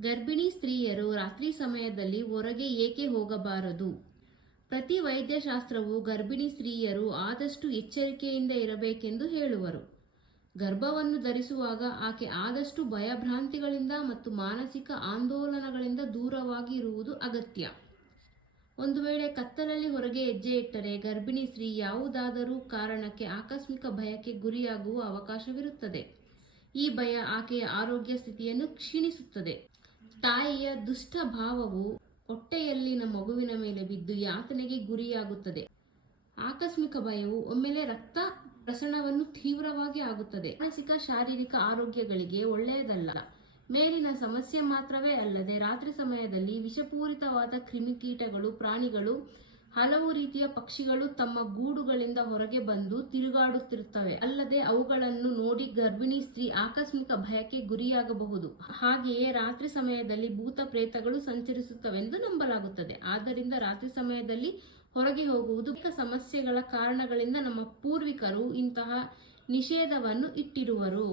ಗರ್ಭಿಣಿ ಸ್ತ್ರೀಯರು ರಾತ್ರಿ ಸಮಯದಲ್ಲಿ ಹೊರಗೆ ಏಕೆ ಹೋಗಬಾರದು? ಪ್ರತಿ ವೈದ್ಯಶಾಸ್ತ್ರವು ಗರ್ಭಿಣಿ ಸ್ತ್ರೀಯರು ಆದಷ್ಟು ಎಚ್ಚರಿಕೆಯಿಂದ ಇರಬೇಕೆಂದು ಹೇಳುವರು. ಗರ್ಭವನ್ನು ಧರಿಸುವಾಗ ಆಕೆ ಆದಷ್ಟು ಭಯಭ್ರಾಂತಿಗಳಿಂದ ಮತ್ತು ಮಾನಸಿಕ ಆಂದೋಲನಗಳಿಂದ ದೂರವಾಗಿ ಇರುವುದು ಅಗತ್ಯ. ಒಂದು ವೇಳೆ ಕತ್ತಲಲ್ಲಿ ಹೊರಗೆ ಹೆಜ್ಜೆ ಇಟ್ಟರೆ ಗರ್ಭಿಣಿ ಸ್ತ್ರೀ ಯಾವುದಾದರೂ ಕಾರಣಕ್ಕೆ ಆಕಸ್ಮಿಕ ಭಯಕ್ಕೆ ಗುರಿಯಾಗುವ ಅವಕಾಶವಿರುತ್ತದೆ. ಈ ಭಯ ಆಕೆಯ ಆರೋಗ್ಯ ಸ್ಥಿತಿಯನ್ನು ಕ್ಷೀಣಿಸುತ್ತದೆ. ತಾಯಿಯ ದುಷ್ಟ ಭಾವವು ಹೊಟ್ಟೆಯಲ್ಲಿನ ಮಗುವಿನ ಮೇಲೆ ಬಿದ್ದು ಯಾತನೆಗೆ ಗುರಿಯಾಗುತ್ತದೆ. ಆಕಸ್ಮಿಕ ಭಯವು ಒಮ್ಮೆಲೆ ರಕ್ತ ಪ್ರಸರಣವನ್ನು ತೀವ್ರವಾಗಿ ಆಗುತ್ತದೆ. ಮಾನಸಿಕ ಶಾರೀರಿಕ ಆರೋಗ್ಯಗಳಿಗೆ ಒಳ್ಳೆಯದಲ್ಲ. ಮೇಲಿನ ಸಮಸ್ಯೆ ಮಾತ್ರವೇ ಅಲ್ಲದೆ ರಾತ್ರಿ ಸಮಯದಲ್ಲಿ ವಿಷಪೂರಿತವಾದ ಕ್ರಿಮಿಕೀಟಗಳು, ಪ್ರಾಣಿಗಳು, ಹಲವು ರೀತಿಯ ಪಕ್ಷಿಗಳು ತಮ್ಮ ಗೂಡುಗಳಿಂದ ಹೊರಗೆ ಬಂದು ತಿರುಗಾಡುತ್ತಿರುತ್ತವೆ. ಅಲ್ಲದೆ ಅವುಗಳನ್ನು ನೋಡಿ ಗರ್ಭಿಣಿ ಸ್ತ್ರೀ ಆಕಸ್ಮಿಕ ಭಯಕ್ಕೆ ಗುರಿಯಾಗಬಹುದು. ಹಾಗೆಯೇ ರಾತ್ರಿ ಸಮಯದಲ್ಲಿ ಭೂತ ಪ್ರೇತಗಳು ಸಂಚರಿಸುತ್ತವೆಂದು ನಂಬಲಾಗುತ್ತದೆ. ಆದ್ದರಿಂದ ರಾತ್ರಿ ಸಮಯದಲ್ಲಿ ಹೊರಗೆ ಹೋಗುವುದು ಅನೇಕ ಸಮಸ್ಯೆಗಳ ಕಾರಣಗಳಿಂದ ನಮ್ಮ ಪೂರ್ವಿಕರು ಇಂತಹ ನಿಷೇಧವನ್ನು ಇಟ್ಟಿರುವರು.